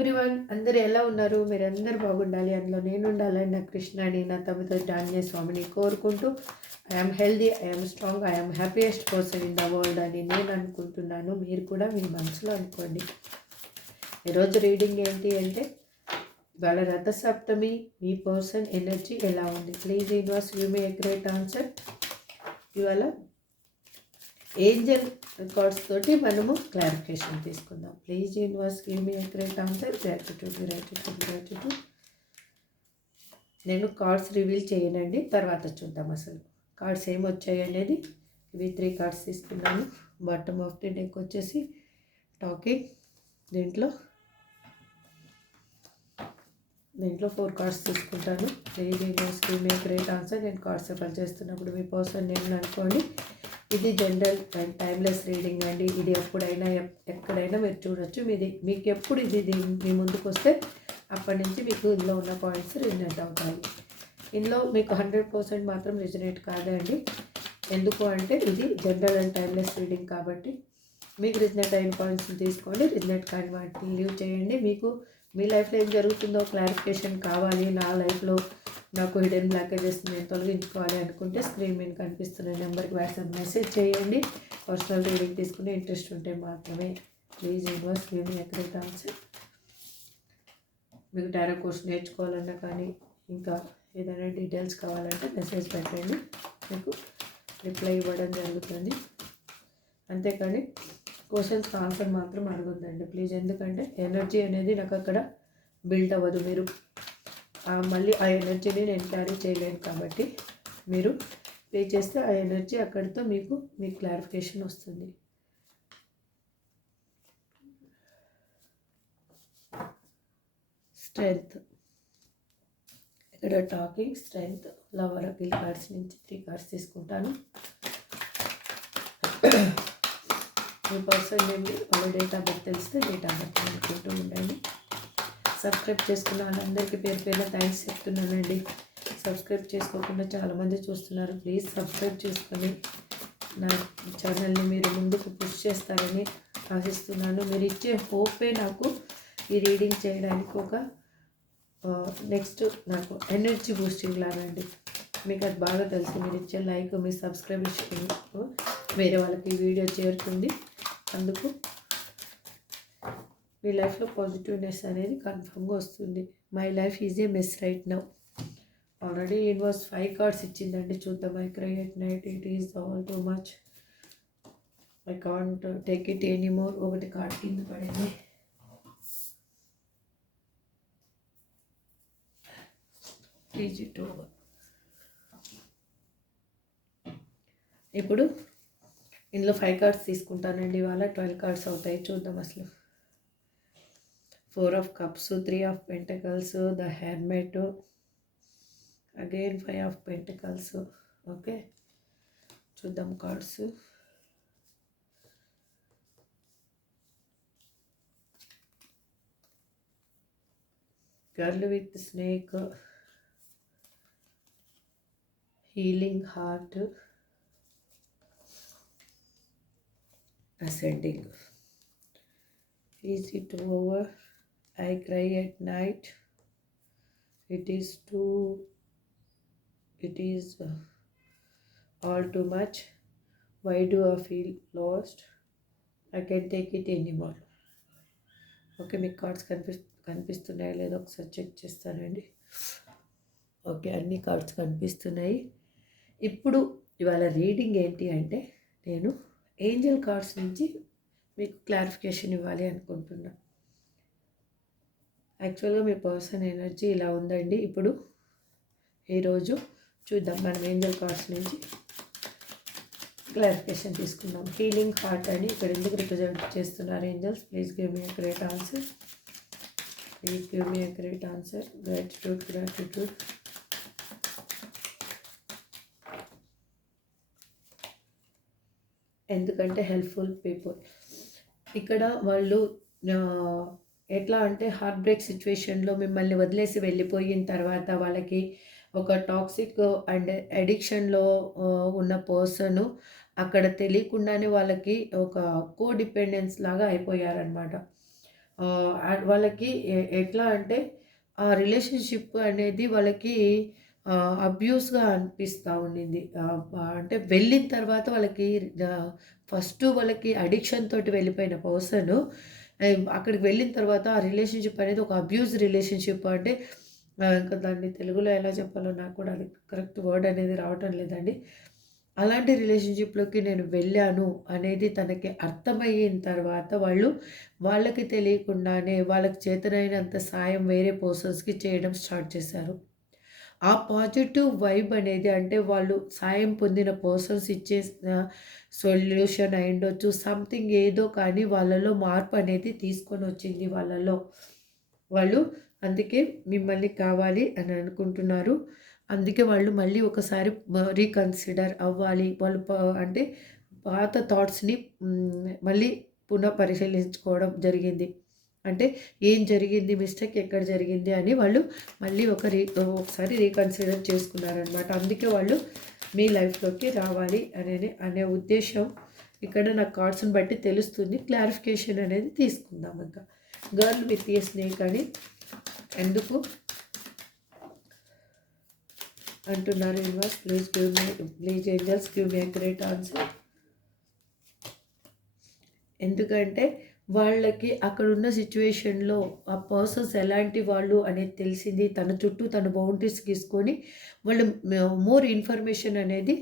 Everyone అందరు ఎలా ఉన్నారు? మీరు అందరు బాగుండాలి. అందులో నేను ఉండాలని నా కృష్ణని నా తమ్ముతో డాన్య స్వామిని కోరుకుంటూ I'm healthy I'm strong I'm happiest person in the world అని నేను అనుకుంటున్నాను. మీరు కూడా మీ మనసులో అనుకోండి. ఈరోజు రీడింగ్ ఏంటి అంటే ఇవాళ రథసప్తమి మీ పర్సన్ ఎనర్జీ ఎలా ఉంది? Please universe you may great answer. ఇవాళ ఏంజల్ కార్డ్స్ తోటి మనము క్లారిఫికేషన్ తీసుకుందాం. Please universe give me great answer. Gratitude gratitude gratitude. నేను కార్డ్స్ రివీల్ చేయనండి. తర్వాత చూద్దాం అసలు. కార్డ్స్ ఏమి వచ్చాయి అనేది ఇవి త్రీ కార్డ్స్ తీసుకున్నాను. బాటమ్ ఆఫ్ ది డెక్ వచ్చేసి టాకింగ్ దీంట్లో దీంట్లో ఫోర్ కార్డ్స్ తీసుకుంటాను. Please universe give me great answer. నేను కార్డ్స్ సఫల్ చేస్తున్నప్పుడు మీ పర్సన్ నేను అనుకోండి. ఇది జనరల్ అండ్ టైమ్లెస్ రీడింగ్ అండి. ఇది ఎప్పుడైనా ఎక్కడైనా మీరు చూడొచ్చు. మీది మీకు ఎప్పుడు ఇది మీ ముందుకు వస్తే అప్పటి నుంచి మీకు ఇందులో ఉన్న పాయింట్స్ రిజనేట్ అవుతాయి. ఇందులో మీకు హండ్రెడ్ పర్సెంట్ మాత్రం రిజనేట్ కాదండి. ఎందుకు అంటే ఇది జనరల్ అండ్ టైమ్లెస్ రీడింగ్ కాబట్టి. మీకు రిజనేట్ అయిన పాయింట్స్ని తీసుకోండి. రిజనేట్ కాని వాటిని లీవ్ చేయండి. మీకు మీ లైఫ్లో ఏం జరుగుతుందో క్లారిఫికేషన్ కావాలి. నా లైఫ్లో నాకు హిడెన్ బ్లాకేజెస్ నేను తొలగించుకోవాలి అనుకుంటే స్క్రీన్ మీద కనిపిస్తున్న నెంబర్కి వాట్సాప్ మెసేజ్ చేయండి. పర్సనల్ రీడింగ్ తీసుకునే ఇంట్రెస్ట్ ఉంటే మాత్రమే ప్లీజ్ యూనివర్స్ మేము ఎక్కడైతే ఆన్సర్ మీకు టారో కోర్స్ నేర్చుకోవాలన్నా కానీ ఇంకా ఏదైనా డీటెయిల్స్ కావాలంటే మెసేజ్ పెట్టండి. మీకు రిప్లై ఇవ్వడం జరుగుతుంది. అంతేకాని క్వశ్చన్స్కి ఆన్సర్ మాత్రం అడగొద్దండి. ప్లీజ్ ఎందుకంటే ఎనర్జీ అనేది నాకు అక్కడ బిల్డ్ అవ్వదు. మీరు మళ్ళీ ఆ ఎనర్జీని నేను క్యారీ చేయలేను కాబట్టి మీరు పే చేస్తే ఆ ఎనర్జీ అక్కడితో మీకు మీ క్లారిఫికేషన్ వస్తుంది. స్ట్రెంగ్త్. ఇక్కడ talking strength. Lover appeal cards నుంచి త్రీ కార్డ్స్ తీసుకుంటాను. మీ పర్సన్ నేమ్ వాళ్ళ డేట్ ఆఫ్ బర్త్ తెలిస్తే డేట్ ఆఫ్ బర్త్ అనుకుంటూ ఉండండి. సబ్స్క్రైబ్ చేసుకున్న వాళ్ళందరికీ పేరు పేరు థ్యాంక్స్ చెప్తున్నానండి. సబ్స్క్రైబ్ చేసుకోకుండా చాలామంది చూస్తున్నారు. ప్లీజ్ సబ్స్క్రైబ్ చేసుకొని నా ఛానల్ని మీరు ముందుకు పుష్ చేస్తారని ఆశిస్తున్నాను. మీరు ఇచ్చే హోపే నాకు ఈ రీడింగ్ చేయడానికి ఒక నెక్స్ట్ నాకు ఎనర్జీ బూస్టింగ్ లాగా అండి మీకు అది బాగా తెలుసు. మీరు ఇచ్చే లైక్ మీ సబ్స్క్రిప్షన్ వేరే వాళ్ళకి ఈ వీడియో చేరుతుంది. అందుకు మీ లైఫ్లో పాజిటివ్నెస్ అనేది కన్ఫర్మ్గా వస్తుంది. My life is a mess right now. Already universe five cards ఇచ్చిందండి. చూద్దాం I cry at night. It is all too much. I can't take it any more. ఒకటి కార్డ్ కింద పడింది. ప్లీజ్ ఇట్ ఓవర్ ఇప్పుడు ఇందులో five cards తీసుకుంటానండి. ఇవాళ twelve cards అవుతాయి. చూద్దాం అసలు. Four of cups three of pentacles the hermit again five of pentacles okay చూద్దాం cards girl with snake healing heart ascending. Is it over? I cry at night. It is too, it is all all too much. Why do I feel lost? I can't take it anymore. Okay మీకు cards కనిపి కనిపిస్తున్నాయా లేదో ఒకసారి check చేస్తానండి okay అన్ని cards కనిపిస్తున్నాయి ఇప్పుడు ఇవాళ రీడింగ్ ఏంటి అంటే నేను ఏంజల్ కార్డ్స్ నుంచి మీకు క్లారిఫికేషన్ ఇవ్వాలి అనుకుంటున్నా యాక్చువల్గా మీ పర్సన్ ఎనర్జీ ఇలా ఉందండి. ఇప్పుడు ఈరోజు చూద్దాం. మనం ఏంజల్ కార్డ్స్ నుంచి క్లారిఫికేషన్ తీసుకుందాం. హీలింగ్ హార్ట్ అని ఇక్కడ ఎందుకు రిప్రజెంట్ చేస్తున్నారు angels? Please give me great answer. Please give me great answer. Gratitude gratitude ఎందుకంటే హెల్ప్ఫుల్ పీపుల్. ఇక్కడ వాళ్ళు ఎట్లా అంటే హార్ట్ బ్రేక్ సిచ్యువేషన్లో మిమ్మల్ని వదిలేసి వెళ్ళిపోయిన తర్వాత వాళ్ళకి ఒక టాక్సిక్ అండ్ అడిక్షన్లో ఉన్న పర్సను అక్కడ తెలియకుండానే వాళ్ళకి ఒక కో డిపెండెన్స్ లాగా అయిపోయారనమాట వాళ్ళకి ఎట్లా అంటే ఆ రిలేషన్‌షిప్ అనేది వాళ్ళకి అబ్యూస్‌గా అనిపిస్తూ ఉండింది. అంటే వెళ్ళిన తర్వాత వాళ్ళకి ఫస్ట్ వాళ్ళకి అడిక్షన్ తోటి వెళ్ళిపోయిన పర్సను అక్కడికి వెళ్ళిన తర్వాత ఆ రిలేషన్‌షిప్ అనేది ఒక అబ్యూజ్ రిలేషన్‌షిప్ అంటే ఇంకా దాన్ని తెలుగులో ఎలా చెప్పాలో నాకు కూడా అది కరెక్ట్ వర్డ్ అనేది రావటం లేదండి. అలాంటి రిలేషన్‌షిప్‌లోకి నేను వెళ్ళాను అనేది తనకి అర్థమయ్యిన తర్వాత వాళ్ళు వాళ్ళకి తెలియకుండానే వాళ్ళకి చేతనైనంత సాయం వేరే పర్సన్స్‌కి చేయడం స్టార్ట్ చేశారు. ఆ పాజిటివ్ వైబ్ అనేది అంటే వాళ్ళు సాయం పొందిన పర్సన్స్ ఇచ్చే సొల్యూషన్ అయి ఉండొచ్చు సంథింగ్ ఏదో కానీ వాళ్ళలో మార్పు అనేది తీసుకొని వచ్చింది వాళ్ళలో. వాళ్ళు అందుకే మిమ్మల్ని కావాలి అని అనుకుంటున్నారు. అందుకే వాళ్ళు మళ్ళీ ఒకసారి రీకన్సిడర్ అవ్వాలి. వాళ్ళు అంటే పాత థాట్స్‌ని మళ్ళీ పునః పరిశీలించుకోవడం జరిగింది. అంటే ఏం జరిగింది? మిస్టేక్ ఎక్కడ జరిగింది? అని వాళ్ళు మళ్ళీ ఒక రీ ఒకసారి రీకన్సిడర్ చేసుకున్నారనమాట. అందుకే వాళ్ళు మీ లైఫ్‌లోకి రావాలి అనే అనే ఉద్దేశం ఇక్కడ నా కార్డ్స్‌ని బట్టి తెలుస్తుంది. క్లారిఫికేషన్ అనేది తీసుకుందాం ఇంకా. గర్ల్ విత్ ఏ స్నేక్ అని ఎందుకు అంటున్నారు ఇన్వాస్ please give me please angels give me great answer. ఎందుకంటే వాళ్ళకి అక్కడున్న సిచ్యువేషన్లో ఆ పర్సన్స్ ఎలాంటి వాళ్ళు అనేది తెలిసింది. తన చుట్టూ తన బౌండరీస్ గీసుకొని వాళ్ళు మోర్ ఇన్ఫర్మేషన్ అనేది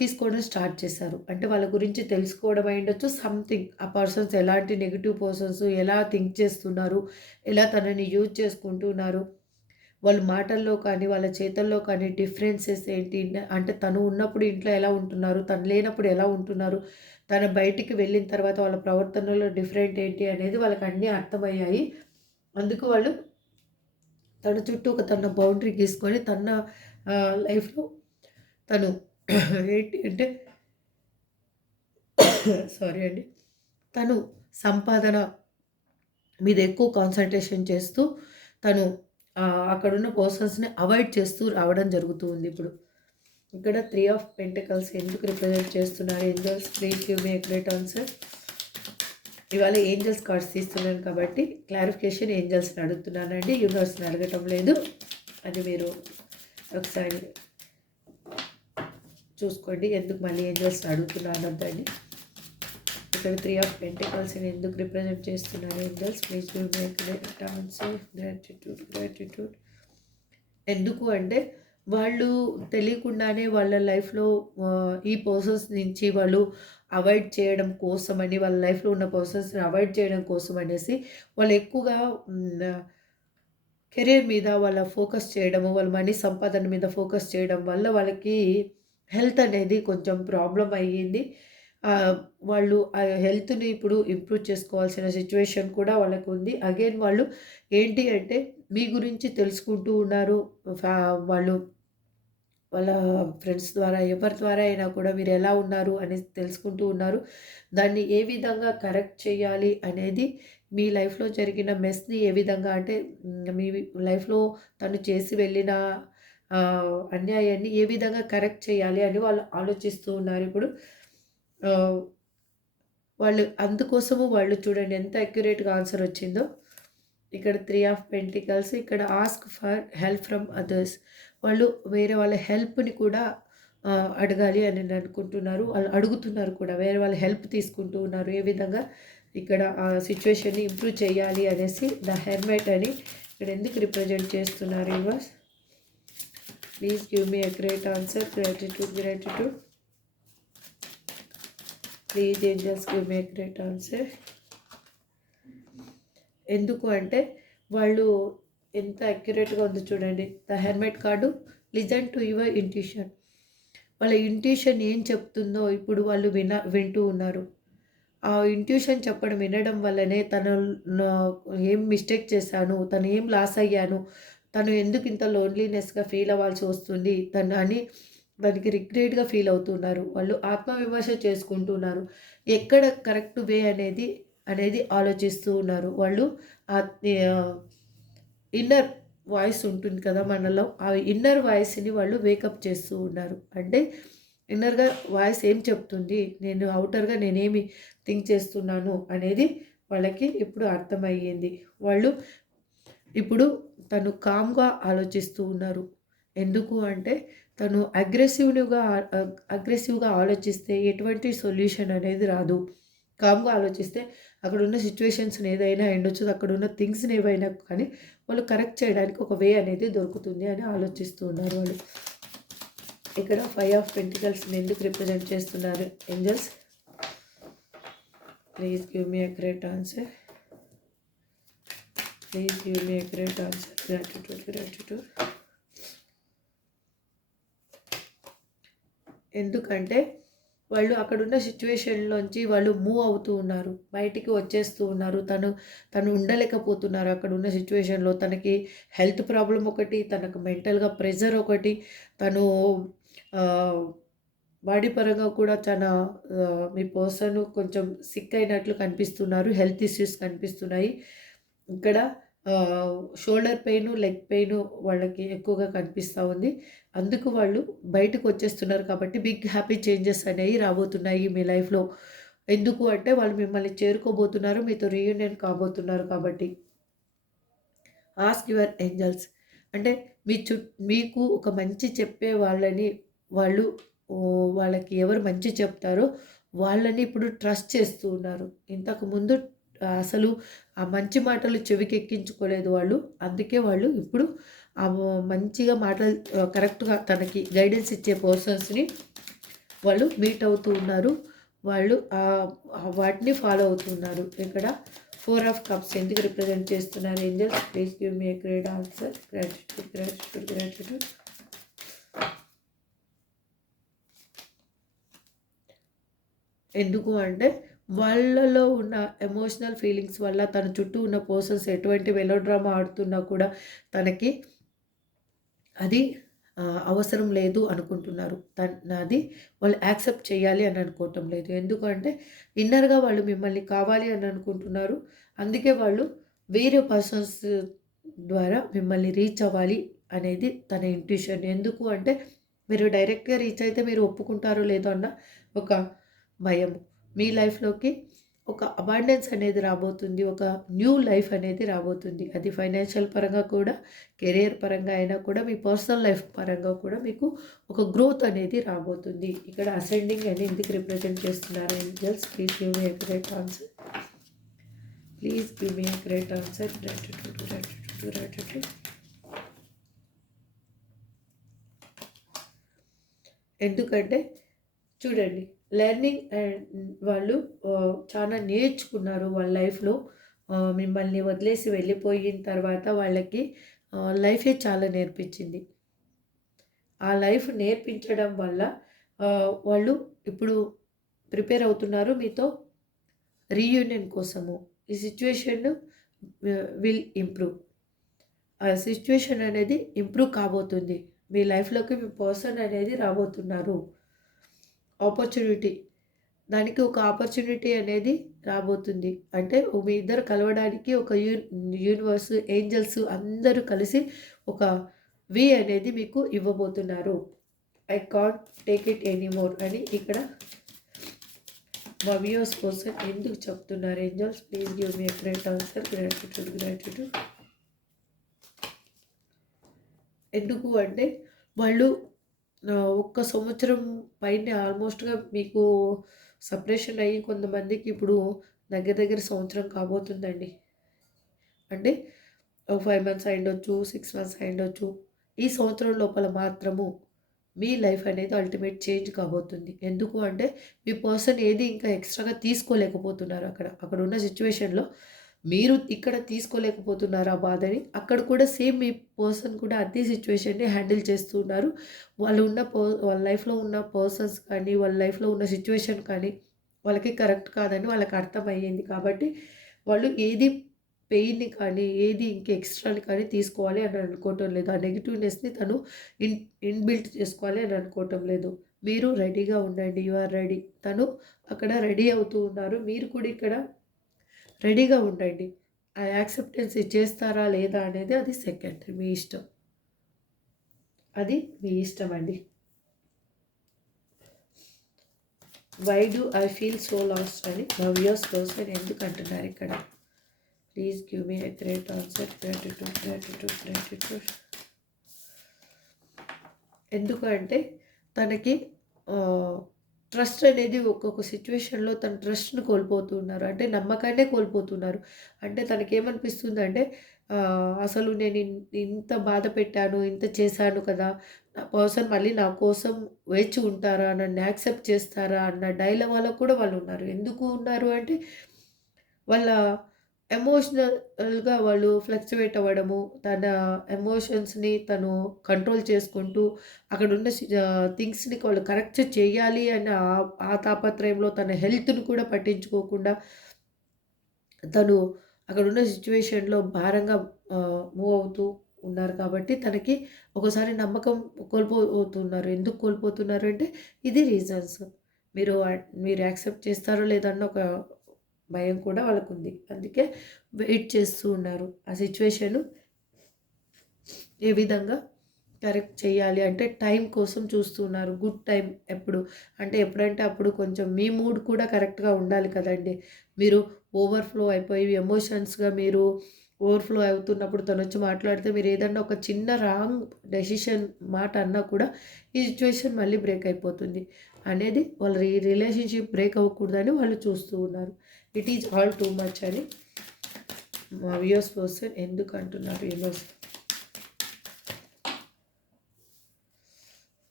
తీసుకోవడం స్టార్ట్ చేశారు. అంటే వాళ్ళ గురించి తెలుసుకోవడం అయ్యుండొచ్చు. సంథింగ్ ఆ పర్సన్స్ ఎలాంటి నెగిటివ్ పర్సన్స్ ఎలా థింక్ చేస్తున్నారు? ఎలా తనని యూజ్ చేసుకుంటున్నారు? వాళ్ళ మాటల్లో కానీ, వాళ్ళ చేతల్లో కానీ డిఫరెన్సెస్ ఏంటి? అంటే తను ఉన్నప్పుడు ఇంట్లో ఎలా ఉంటున్నారు? తను లేనప్పుడు ఎలా ఉంటున్నారు? తను బయటికి వెళ్ళిన తర్వాత వాళ్ళ ప్రవర్తనలో డిఫరెంట్ ఏంటి? అనేది వాళ్ళకి అన్నీ అర్థమయ్యాయి. అందుకు వాళ్ళు తన చుట్టూ ఒక తన బౌండరీ గీసుకొని తన లైఫ్‌లో తను ఏంటి అంటే సారీ అండి. తను సంపాదన మీద ఎక్కువ కాన్సన్ట్రేషన్ చేస్తూ తను అక్కడున్న పర్సన్స్‌ని అవాయిడ్ చేస్తూ రావడం జరుగుతూ ఉంది ఇప్పుడు. ఇక్కడ త్రీ ఆఫ్ పెంటకల్స్ ఎందుకు రిప్రజెంట్ చేస్తున్నారు angels please give me great answer. ఇవాళ ఏంజెల్స్ కార్డ్స్ తీస్తున్నాను కాబట్టి క్లారిఫికేషన్ ఏంజల్స్ని అడుగుతున్నానండి. యూనివర్స్‌ని అడగటం లేదు. అది మీరు ఒకసారి చూసుకోండి. ఎందుకు మళ్ళీ ఏంజల్స్ని అడుగుతున్నాను అనొద్దండి. ఇక్కడ త్రీ ఆఫ్ పెంటకల్స్‌ని ఎందుకు రిప్రజెంట్ చేస్తున్నారు angels please give me great answer. Gratitude gratitude. ఎందుకు అంటే వాళ్ళు తెలియకుండానే వాళ్ళ లైఫ్‌లో ఈ పర్సన్స్ నుంచి వాళ్ళు అవాయిడ్ చేయడం కోసమని వాళ్ళ లైఫ్‌లో ఉన్న పర్సన్స్‌ని అవాయిడ్ చేయడం కోసం అనేసి వాళ్ళు ఎక్కువగా కెరీర్ కెరియర్ మీద వాళ్ళ ఫోకస్ చేయడము, వాళ్ళ మనీ సంపాదన మీద ఫోకస్ చేయడం వల్ల వాళ్ళకి హెల్త్ అనేది కొంచెం ప్రాబ్లం అయ్యింది. వాళ్ళు ఆ హెల్త్‌ని ఇప్పుడు ఇంప్రూవ్ చేసుకోవాల్సిన సిచ్యువేషన్ కూడా వాళ్ళకు ఉంది అగైన్ వాళ్ళు ఏంటి అంటే మీ గురించి తెలుసుకుంటూ ఉన్నారు. వాళ్ళు వాళ్ళ ఫ్రెండ్స్ ద్వారా ఎవరి ద్వారా అయినా కూడా మీరు ఎలా ఉన్నారు అనేది తెలుసుకుంటూ ఉన్నారు. దాన్ని ఏ విధంగా కరెక్ట్ చేయాలి అనేది మీ లైఫ్‌లో జరిగిన మెస్‌ని ఏ విధంగా అంటే మీ లైఫ్‌లో తను చేసి వెళ్ళిన అన్యాయాన్ని ఏ విధంగా కరెక్ట్ చేయాలి అని వాళ్ళు ఆలోచిస్తూ ఉన్నారు ఇప్పుడు. వాళ్ళు అందుకోసము వాళ్ళు చూడండి ఎంత అక్యురేట్‌గా ఆన్సర్ వచ్చిందో. ఇక్కడ త్రీ ఆఫ్ పెంటికల్స్ ఇక్కడ ask for help from others. వాళ్ళు వేరే వాళ్ళ హెల్ప్‌ని కూడా అడగాలి అని నేను అనుకుంటున్నారు. వాళ్ళు అడుగుతున్నారు కూడా. వేరే వాళ్ళ హెల్ప్ తీసుకుంటూ ఉన్నారు. ఏ విధంగా ఇక్కడ ఆ సిచ్యువేషన్ని ఇంప్రూవ్ చేయాలి అనేసి ద హెల్మెట్ అని ఇక్కడ ఎందుకు రిప్రజెంట్ చేస్తున్నారు universe please give me a great answer. Gratitude gratitude. Please angels give me a great answer. ఎందుకు అంటే వాళ్ళు ఎంత అక్యురేట్‌గా ఉందో చూడండి. The hermit card listen to your intuition. వాళ్ళ ఇంట్యూషన్ ఏం చెప్తుందో ఇప్పుడు వాళ్ళు విన వింటూ ఉన్నారు. ఆ ఇంట్యూషన్ చెప్పడం వినడం వల్లనే తను ఏం మిస్టేక్ చేశాను, తను ఏం లాస్ అయ్యాను, తను ఎందుకు ఇంత లోన్లీనెస్‌గా ఫీల్ అవ్వాల్సి వస్తుంది తను అని దానికి రిగ్రెట్‌గా ఫీల్ అవుతున్నారు. వాళ్ళు ఆత్మవిమర్శ చేసుకుంటున్నారు. ఎక్కడ కరెక్ట్ వే అనేది అనేది ఆలోచిస్తూ ఉన్నారు. వాళ్ళు ఇన్నర్ వాయిస్ ఉంటుంది కదా మనలో. ఆ ఇన్నర్ వాయిస్‌ని వాళ్ళు వేకప్ చేస్తూ ఉన్నారు. అంటే ఇన్నర్‌గా వాయిస్ ఏం చెప్తుంది? నేను అవుటర్గా నేనేమి థింక్ చేస్తున్నాను అనేది వాళ్ళకి ఇప్పుడు అర్థమయ్యింది వాళ్ళు ఇప్పుడు తను కామ్గా ఆలోచిస్తూ ఉన్నారు ఎందుకు అంటే తను అగ్రెసివ్గా అగ్రెసివ్గా ఆలోచిస్తే ఎటువంటి సొల్యూషన్ అనేది రాదు కామ్గా ఆలోచిస్తే అక్కడ ఉన్న సిచ్యువేషన్స్ని ఏదైనా ఉండొచ్చు అక్కడ ఉన్న థింగ్స్ని ఏవైనా కానీ వాళ్ళు కరెక్ట్ చేయడానికి ఒక వే అనేది దొరుకుతుంది అని ఆలోచిస్తూ ఉన్నారు వాళ్ళు. ఇక్కడ ఫైవ్ ఆఫ్ పెంటికల్స్ని ఎందుకు రిప్రజెంట్ చేస్తున్నారు? Angels? Please give me accurate answer. Please give me accurate answer. Gratitude gratitude ఎందుకంటే వాళ్ళు అక్కడున్న సిచ్యువేషన్లోంచి వాళ్ళు మూవ్ అవుతూ ఉన్నారు. బయటికి వచ్చేస్తూ ఉన్నారు. తను తను ఉండలేకపోతున్నారు అక్కడ ఉన్న సిచ్యువేషన్లో. తనకి హెల్త్ ప్రాబ్లం ఒకటి తనకు మెంటల్గా ప్రెజర్ ఒకటి తను బాడీ పరంగా కూడా చాలా మీ పర్సన్ కొంచెం సిక్ అయినట్లు కనిపిస్తున్నారు. హెల్త్ ఇష్యూస్ కనిపిస్తున్నాయి. ఇక్కడ షోల్డర్ పెయిన్ లెగ్ పెయిన్ వాళ్ళకి ఎక్కువగా కనిపిస్తూ ఉంది. అందుకు వాళ్ళు బయటకు వచ్చేస్తున్నారు కాబట్టి బిగ్ హ్యాపీ చేంజెస్ అనేవి రాబోతున్నాయి మీ లైఫ్లో. ఎందుకు అంటే వాళ్ళు మిమ్మల్ని చేరుకోబోతున్నారు మీతో రీయూనియన్ కాబోతున్నారు కాబట్టి. ఆస్క్ యువర్ ఏంజల్స్ అంటే మీ చు మీకు ఒక మంచి చెప్పే వాళ్ళని వాళ్ళు వాళ్ళకి ఎవరు మంచి చెప్తారో వాళ్ళని ఇప్పుడు ట్రస్ట్ చేస్తూ ఉన్నారు. ఇంతకు ముందు అసలు ఆ మంచి మాటలు చెవికి ఎక్కించుకోలేదు వాళ్ళు. అందుకే వాళ్ళు ఇప్పుడు మంచిగా మాట్లా కరెక్ట్గా తనకి గైడెన్స్ ఇచ్చే పర్సన్స్ని వాళ్ళు మీట్ అవుతూ ఉన్నారు. వాళ్ళు వాటిని ఫాలో అవుతున్నారు ఇక్కడ ఫోర్ ఆఫ్ కప్స్ ఎందుకు రిప్రజెంట్ చేస్తున్నారు angels? Please give me great answer. Gratitude gratitude gratitude ఎందుకు అంటే వాళ్ళలో ఉన్న ఎమోషనల్ ఫీలింగ్స్ వల్ల తన చుట్టూ ఉన్న పర్సన్స్ ఎటువంటి వెలోడ్రామా ఆడుతున్నా కూడా తనకి అది అవసరం లేదు అనుకుంటున్నారు. తన అది వాళ్ళు యాక్సెప్ట్ చేయాలి అని అనుకోవటం లేదు. ఎందుకంటే ఇన్నర్గా వాళ్ళు మిమ్మల్ని కావాలి అని అనుకుంటున్నారు. అందుకే వాళ్ళు వేరే పర్సన్స్ ద్వారా మిమ్మల్ని రీచ్ అవ్వాలి అనేది తన ఇంట్యూషన్. ఎందుకు అంటే మీరు డైరెక్ట్గా రీచ్ అయితే మీరు ఒప్పుకుంటారో లేదో అన్న ఒక భయం. మీ లైఫ్లోకి ఒక అబాండెన్స్ అనేది రాబోతుంది ఒక న్యూ లైఫ్ అనేది రాబోతుంది. అది ఫైనాన్షియల్ పరంగా కూడా కెరియర్ పరంగా అయినా కూడా మీ పర్సనల్ లైఫ్ పరంగా కూడా మీకు ఒక గ్రోత్ అనేది రాబోతుంది. ఇక్కడ అసెండింగ్ అని ఎందుకు రిప్రజెంట్ చేస్తున్నారు angels please give me great answer please give me great answer gratitude gratitude gratitude ఎందుకంటే చూడండి లెర్నింగ్ అండ్ వాళ్ళు చాలా నేర్చుకున్నారు వాళ్ళ లైఫ్లో. మిమ్మల్ని వదిలేసి వెళ్ళిపోయిన తర్వాత వాళ్ళకి లైఫే చాలా నేర్పించింది. ఆ లైఫ్ నేర్పించడం వల్ల వాళ్ళు ఇప్పుడు ప్రిపేర్ అవుతున్నారు మీతో రీయూనియన్ కోసము. ఈ సిచ్యువేషన్ విల్ ఇంప్రూవ్. ఆ సిచ్యువేషన్ అనేది ఇంప్రూవ్ కాబోతుంది. మీ లైఫ్లోకి మీ పర్సన్ అనేది రాబోతున్నారు. ఆపర్చునిటీ దానికి ఒక ఆపర్చునిటీ అనేది రాబోతుంది. అంటే మీ ఇద్దరు కలవడానికి ఒక యూ యూనివర్స్ ఏంజల్స్ అందరూ కలిసి ఒక వి అనేది మీకు ఇవ్వబోతున్నారు. I can't take it anymore అని ఇక్కడ మా వ్యూస్ కోసం ఎందుకు చెప్తున్నారు? Angels please give me great answer gratitude gratitude ఎందుకు అంటే వాళ్ళు ఒక్క సంవత్సరం పైన ఆల్మోస్ట్గా మీకు సపరేషన్ అయ్యి కొంతమందికి ఇప్పుడు దగ్గర దగ్గర సంవత్సరం కాబోతుందండి. అంటే ఫైవ్ మంత్స్ అయిండొచ్చు సిక్స్ మంత్స్ అయిండొచ్చు. ఈ సంవత్సరం లోపల మాత్రము మీ లైఫ్ అనేది అల్టిమేట్ చేంజ్ కాబోతుంది. ఎందుకు అంటే మీ పర్సన్ ఏది ఇంకా ఎక్స్ట్రాగా తీసుకోలేకపోతున్నారు అక్కడ. అక్కడ ఉన్న సిచ్యువేషన్లో మీరు ఇక్కడ తీసుకోలేకపోతున్నారు ఆ బాధని? అక్కడ కూడా సేమ్ మీ పర్సన్ కూడా అదే సిచ్యువేషన్ని హ్యాండిల్ చేస్తున్నారు వాళ్ళు ఉన్న పర్ వాళ్ళ లైఫ్లో ఉన్న పర్సన్స్ కానీ వాళ్ళ లైఫ్లో ఉన్న సిచ్యువేషన్ కానీ వాళ్ళకి కరెక్ట్ కాదని వాళ్ళకి అర్థమయ్యింది కాబట్టి వాళ్ళు ఏది పెయిన్ని కానీ ఏది ఇంక ఎక్స్ట్రాని కానీ తీసుకోవాలి అని అనుకోవటం లేదు. ఆ నెగిటివ్నెస్ని తను ఇన్ ఇన్బిల్ట్ చేసుకోవాలి అని అనుకోవటం లేదు. మీరు రెడీగా ఉండండి. You are ready. తను అక్కడ రెడీ అవుతూ ఉన్నారు. మీరు కూడా ఇక్కడ రెడీగా ఉండండి. ఆ యాక్సెప్టెన్స్ చేస్తారా లేదా అనేది అది సెకండరీ మీ ఇష్టం. అది మీ ఇష్టం అండి. Why do I feel so lost అని మా వ్యూస్ పర్సన్ ఎందుకు అంటున్నారు ఇక్కడ? Please give me a great answer gratitude gratitude gratitude ఎందుకంటే తనకి ట్రస్ట్ అనేది ఒక్కొక్క సిచ్యువేషన్లో తన ట్రస్ట్ని కోల్పోతున్నారు. అంటే నమ్మకాన్నే కోల్పోతున్నారు. అంటే తనకి ఏమనిపిస్తుంది అంటే అసలు నేను ఇంత బాధ పెట్టాను ఇంత చేశాను కదా నా పర్సన్ మళ్ళీ నా కోసం వేచి ఉంటారా నన్ను యాక్సెప్ట్ చేస్తారా అన్న డైలమాలో కూడా వాళ్ళు ఉన్నారు. ఎందుకు ఉన్నారు అంటే వాళ్ళ ఎమోషనల్గా వాళ్ళు ఫ్లక్చువేట్ అవ్వడము తన ఎమోషన్స్ని తను కంట్రోల్ చేసుకుంటూ అక్కడ ఉన్న థింగ్స్ని వాళ్ళు కరెక్ట్ చేయాలి అన్న ఆ తాపత్రయంలో తన హెల్త్ను కూడా పట్టించుకోకుండా తను అక్కడ ఉన్న సిచ్యువేషన్లో భారంగా మూవ్ అవుతూ ఉన్నారు కాబట్టి తనకి ఒకసారి నమ్మకం కోల్పోతున్నారు. ఎందుకు కోల్పోతున్నారు అంటే ఇది రీజన్స్ మీరు మీరు యాక్సెప్ట్ చేస్తారో లేదన్న ఒక భయం కూడా వాళ్ళకు ఉంది అందుకే వెయిట్ చేస్తూ ఉన్నారు. ఆ సిచ్యువేషను ఏ విధంగా కరెక్ట్ చేయాలి అంటే టైం కోసం చూస్తున్నారు గుడ్ టైం ఎప్పుడు? అంటే ఎప్పుడంటే అప్పుడు కొంచెం మీ మూడ్ కూడా కరెక్ట్గా ఉండాలి కదండి. మీరు ఓవర్ఫ్లో అయిపోయి ఎమోషన్స్గా మీరు ఓవర్ఫ్లో అవుతున్నప్పుడు తను వచ్చి మాట్లాడితే మీరు ఏదన్నా ఒక చిన్న రాంగ్ డెసిషన్ మాట అన్నా కూడా ఈ సిచ్యువేషన్ మళ్ళీ బ్రేక్ అయిపోతుంది. అనేది వాళ్ళ రిలేషన్షిప్ బ్రేక్ అవ్వకూడదని వాళ్ళు చూస్తూ ఉన్నారు. It is all too much అని మా వ్యూస్ పర్సన్ ఎందుకు అంటున్నారు universe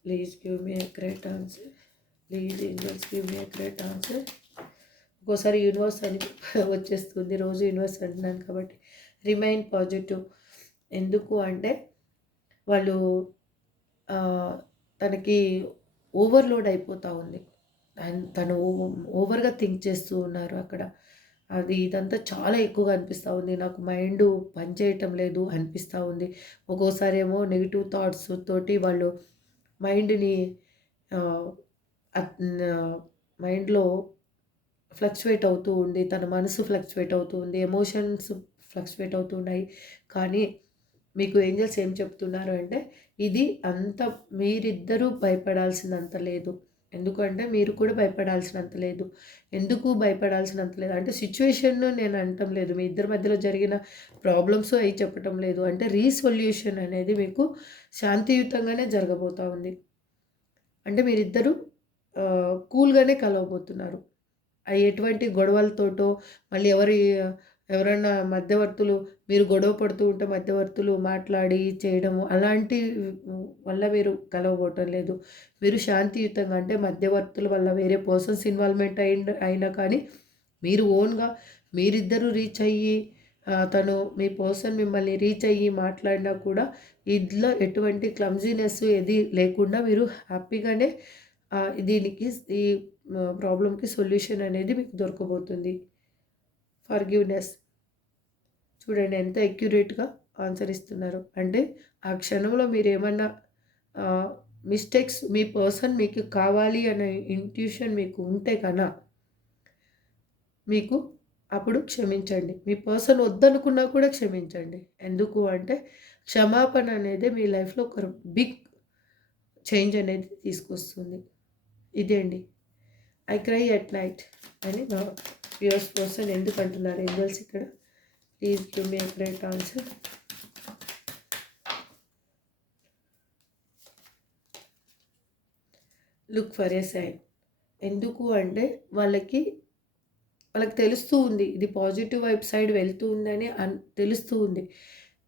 please give me a great answer. Please universe give me a great answer. ఒక్కోసారి యూనివర్స్ అని వచ్చేస్తుంది. రోజు యూనివర్స్ అంటున్నాను కాబట్టి రిమైన్ పాజిటివ్. ఎందుకు అంటే వాళ్ళు తనకి ఓవర్లోడ్ అయిపోతూ ఉంది. తను ఓవర్గా థింక్ చేస్తూ ఉన్నారు అక్కడ. అది ఇదంతా చాలా ఎక్కువగా అనిపిస్తూ ఉంది. నాకు మైండ్ పనిచేయటం లేదు అనిపిస్తూ ఉంది. ఒక్కోసారి ఏమో నెగిటివ్ థాట్స్ తోటి వాళ్ళు మైండ్ని మైండ్లో ఫ్లక్చువేట్ అవుతూ ఉంది. తన మనసు ఫ్లక్చువేట్ అవుతూ ఉంది. ఎమోషన్స్ ఫ్లక్చువేట్ అవుతున్నాయి. కానీ మీకు ఏంజల్స్ ఏం చెప్తున్నారు అంటే ఇది అంత మీరిద్దరూ భయపడాల్సినంత లేదు. ఎందుకంటే మీరు కూడా భయపడాల్సినంత లేదు. ఎందుకు భయపడాల్సినంత లేదు? అంటే సిచ్యువేషన్ నేను అనటం లేదు. మీ ఇద్దరి మధ్యలో జరిగిన ప్రాబ్లమ్స్ అవి చెప్పటం లేదు. అంటే రీసొల్యూషన్ అనేది మీకు శాంతియుతంగానే జరగబోతూ ఉంది. అంటే మీరిద్దరూ కూల్గానే కలవబోతున్నారు. ఎటువంటి గొడవలతోటో మళ్ళీ ఎవరి ఎవరైనా మధ్యవర్తులు మీరు గొడవ పడుతూ ఉంటే మధ్యవర్తులు మాట్లాడి చేయడము అలాంటి వల్ల మీరు కలవబోవటం లేదు. మీరు శాంతియుతంగా అంటే మధ్యవర్తుల వల్ల వేరే పర్సన్స్ ఇన్వాల్వ్మెంట్ అయిన అయినా కానీ మీరు ఓన్గా మీరిద్దరూ రీచ్ అయ్యి తను మీ పర్సన్ మిమ్మల్ని రీచ్ అయ్యి మాట్లాడినా కూడా ఇందులో ఎటువంటి క్లమ్జీనెస్ ఏది లేకుండా మీరు హ్యాపీగానే దీనికి ఈ ప్రాబ్లంకి సొల్యూషన్ అనేది మీకు దొరకబోతుంది. ఫర్గివ్నెస్ చూడండి ఎంత అక్యురేట్గా ఆన్సర్ ఇస్తున్నారు. అంటే ఆ క్షణంలో మీరు ఏమన్నా మిస్టేక్స్ మీ పర్సన్ మీకు కావాలి అనే ఇంట్యూషన్ మీకు ఉంటే కన్నా మీకు అప్పుడు క్షమించండి. మీ పర్సన్ వద్దనుకున్నా కూడా క్షమించండి. ఎందుకు అంటే క్షమాపణ అనేది మీ లైఫ్లో ఒక బిగ్ చేంజ్ అనేది తీసుకొస్తుంది. ఇదే అండి. ఐ క్రై అట్ నైట్ అని మా ప్యూర్స్ కోసం ఎందుకు అంటున్నారు ఏంజల్స్ ఇక్కడ? Please give me great answer look for a sign ఎందుకు అంటే వాళ్ళకి వాళ్ళకి తెలుస్తూ ఉంది. ఇది పాజిటివ్ వైపు సైడ్ వెళ్తూ ఉందని అన్ తెలుస్తూ ఉంది.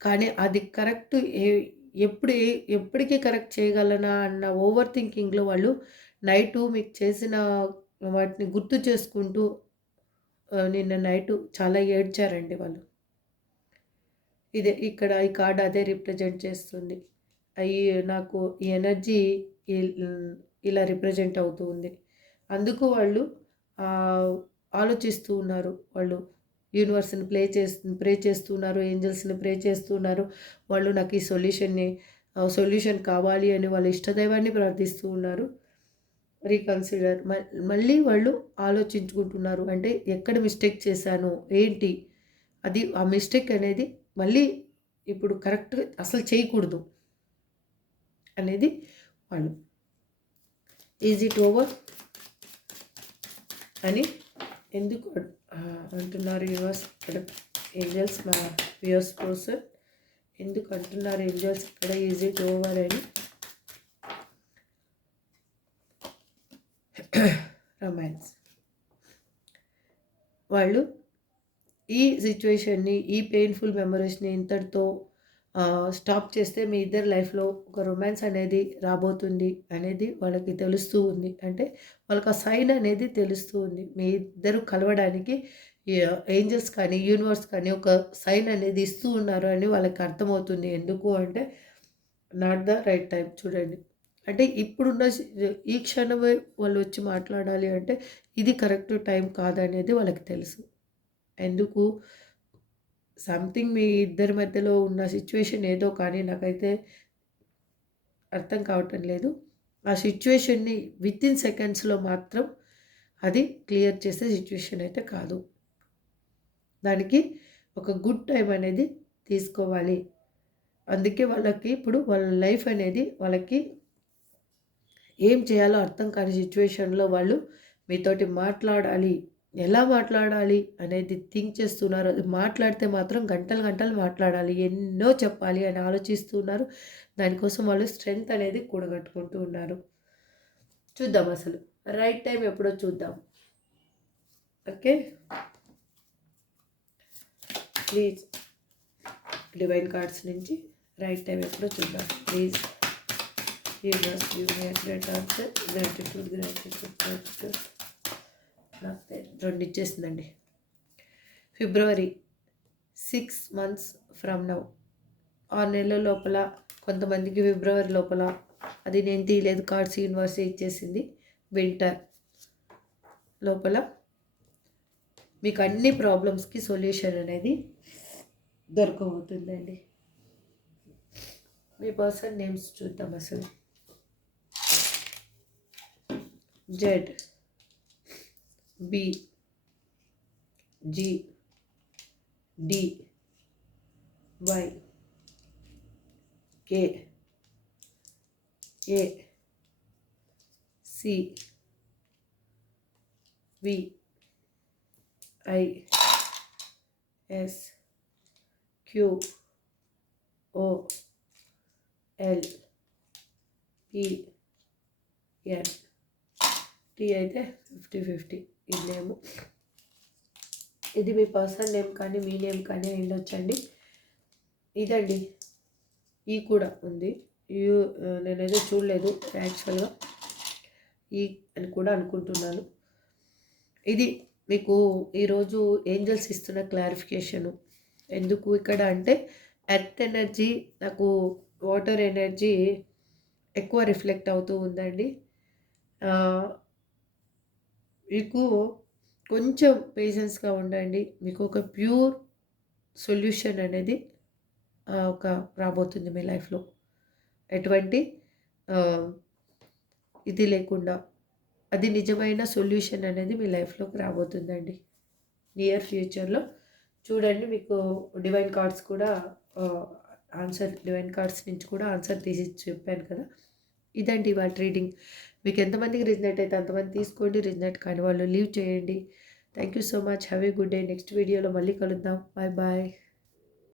కానీ అది కరెక్ట్ ఏ ఎప్పుడు ఏ ఎప్పటికీ కరెక్ట్ చేయగలనా అన్న ఓవర్ థింకింగ్లో వాళ్ళు నైటు మీకు చేసిన వాటిని గుర్తు చేసుకుంటూ నిన్న నైటు చాలా ఏడ్చారండి వాళ్ళు. ఇదే ఇక్కడ ఈ కార్డ్ అదే రిప్రజెంట్ చేస్తుంది. అవి నాకు ఈ ఎనర్జీ ఇలా రిప్రజెంట్ అవుతూ ఉంది. అందుకు వాళ్ళు ఆలోచిస్తూ ఉన్నారు వాళ్ళు. యూనివర్స్ని ప్లే చేస్తు ప్రే చేస్తున్నారు ఏంజల్స్ని ప్రే చేస్తున్నారు వాళ్ళు నాకు ఈ సొల్యూషన్ని సొల్యూషన్ కావాలి అని వాళ్ళ ఇష్టదైవాన్ని ప్రార్థిస్తూ ఉన్నారు. రీకన్సిడర్ మళ్ళీ వాళ్ళు ఆలోచించుకుంటున్నారు. అంటే ఎక్కడ మిస్టేక్ చేశాను? ఏంటి? అది ఆ మిస్టేక్ అనేది మళ్ళీ ఇప్పుడు కరెక్ట్ అసలు చేయకూడదు అనేది వాళ్ళు. ఈజ్ ఇట్ ఓవర్ అని ఎందుకు అంటున్నారు యూనివర్స్ ఇక్కడ ఏంజల్స్? మా వ్యూస్ కోసం ఎందుకు అంటున్నారు ఏంజల్స్? ఇక్కడ ఈజీ ఓవర్ అని రొమాన్స్ వాళ్ళు ఈ సిచ్యువేషన్ని ఈ పెయిన్ఫుల్ మెమరీస్ని ఇంతటితో స్టాప్ చేస్తే మీ ఇద్దరు లైఫ్లో ఒక రొమాన్స్ అనేది రాబోతుంది అనేది వాళ్ళకి తెలుస్తూ ఉంది. అంటే వాళ్ళకి ఆ సైన్ అనేది తెలుస్తూ ఉంది. మీ ఇద్దరు కలవడానికి ఏంజల్స్ కానీ యూనివర్స్ కానీ ఒక సైన్ అనేది ఇస్తూ ఉన్నారు అని వాళ్ళకి అర్థమవుతుంది. ఎందుకు అంటే నాట్ ద రైట్ టైం చూడండి. అంటే ఇప్పుడున్న ఈ క్షణమే వాళ్ళు వచ్చి మాట్లాడాలి అంటే ఇది కరెక్ట్ టైం కాదనేది వాళ్ళకి తెలుసు. ఎందుకు? సంథింగ్ మీ ఇద్దరి మధ్యలో ఉన్న సిచ్యువేషన్ ఏదో కానీ నాకైతే అర్థం కావటం లేదు. ఆ సిచ్యువేషన్ని విత్ ఇన్ సెకండ్స్లో మాత్రం అది క్లియర్ చేసే సిచ్యువేషన్ అయితే కాదు. దానికి ఒక గుడ్ టైం అనేది తీసుకోవాలి. అందుకే వాళ్ళకి ఇప్పుడు వాళ్ళ లైఫ్ అనేది వాళ్ళకి ఏం చేయాలో అర్థం కాని సిచ్యువేషన్లో వాళ్ళు మీతోటి మాట్లాడాలి. ఎలా మాట్లాడాలి అనేది థింక్ చేస్తున్నారు. అది మాట్లాడితే మాత్రం గంటలు గంటలు మాట్లాడాలి. ఎన్నో చెప్పాలి అని ఆలోచిస్తున్నారు. దానికోసం వాళ్ళు స్ట్రెంగ్త్ అనేది కూడగట్టుకుంటూ ఉన్నారు. చూద్దాం అసలు. రైట్ టైం ఎప్పుడో చూద్దాం. ఓకే? ప్లీజ్. డివైన్ కార్డ్స్ నుంచి రైట్ టైం ఎప్పుడో చూద్దాం. Please. Give give me great answer gratitude gratitude gratitude. నాకు తె- రెండు ఇచ్చేసిందండి ఫిబ్రవరి సిక్స్ మంత్స్ ఫ్రమ్ నౌ ఆరు నెలల లోపల కొంతమందికి ఫిబ్రవరి లోపల అది నేను తీయలేదు. కార్డ్స్ యూనివర్సిటీ ఇచ్చేసింది. వింటర్ లోపల మీకు అన్ని ప్రాబ్లమ్స్కి సొల్యూషన్ అనేది దొరకబోతుందండి. మీ పర్సన్ నేమ్స్ చూద్దాం అసలు. Z B G D Y K A C V I S Q O L P N T అయితే ఫిఫ్టీ ఫిఫ్టీ ఈ నేమ్. ఇది మీ పర్సనల్ నేమ్ కానీ మీ నేమ్ కానీ అయి ఉండొచ్చండి ఇదండి. ఈ కూడా ఉంది. యూ నేనైతే చూడలేదు యాక్చువల్గా. ఈ అని కూడా అనుకుంటున్నాను. ఇది మీకు ఈరోజు ఏంజల్స్ ఇస్తున్న క్లారిఫికేషను. ఎందుకు ఇక్కడ అంటే ఎర్త్ ఎనర్జీ నాకు వాటర్ ఎనర్జీ ఎక్కువ రిఫ్లెక్ట్ అవుతూ ఉందండి. మీకు కొంచెం పేషెన్స్గా ఉండండి. మీకు ఒక ప్యూర్ సొల్యూషన్ అనేది ఒక రాబోతుంది మీ లైఫ్లో ఎటువంటి ఇది లేకుండా అది నిజమైన సొల్యూషన్ అనేది మీ లైఫ్లోకి రాబోతుందండి. నియర్ ఫ్యూచర్లో చూడండి మీకు డివైన్ కార్డ్స్ కూడా ఆన్సర్ డివైన్ కార్డ్స్ నుంచి కూడా ఆన్సర్ తీసి చెప్పాను కదా. ఇదండి ఇవాళ రీడింగ్ మీకు ఎంతమందికి రిజనెట్ అయితే అంతమంది తీసుకోండి రిజనెట్ కాని వాళ్ళు లీవ్ చేయండి. Thank you so much have a good day next వీడియోలో మళ్ళీ కలుద్దాం. Bye bye